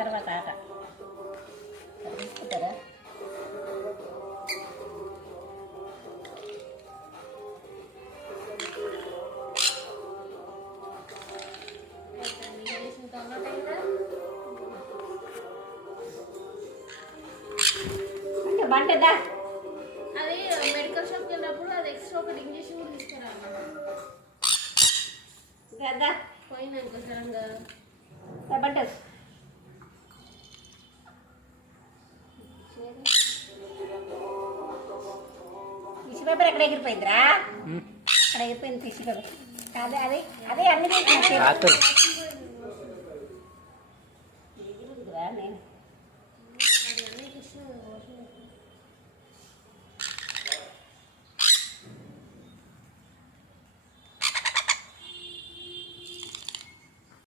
తర్వాత ఆట తీసుకుంటారా? బంటదా అది మెడికల్ షాప్కి వెళ్ళినప్పుడు అది ఎక్స్ట్రా ఒకటి ఇంజక్షన్ కూడా తీసుకురా పోయినాక సరంగా బంటది టిష్యూ పేపర్ ఎక్కడ ఎగిరిపోయిందిరా? అక్కడ ఎగిరిపోయింది టిష్యూ పేపర్. అదే అదే అదే అన్ని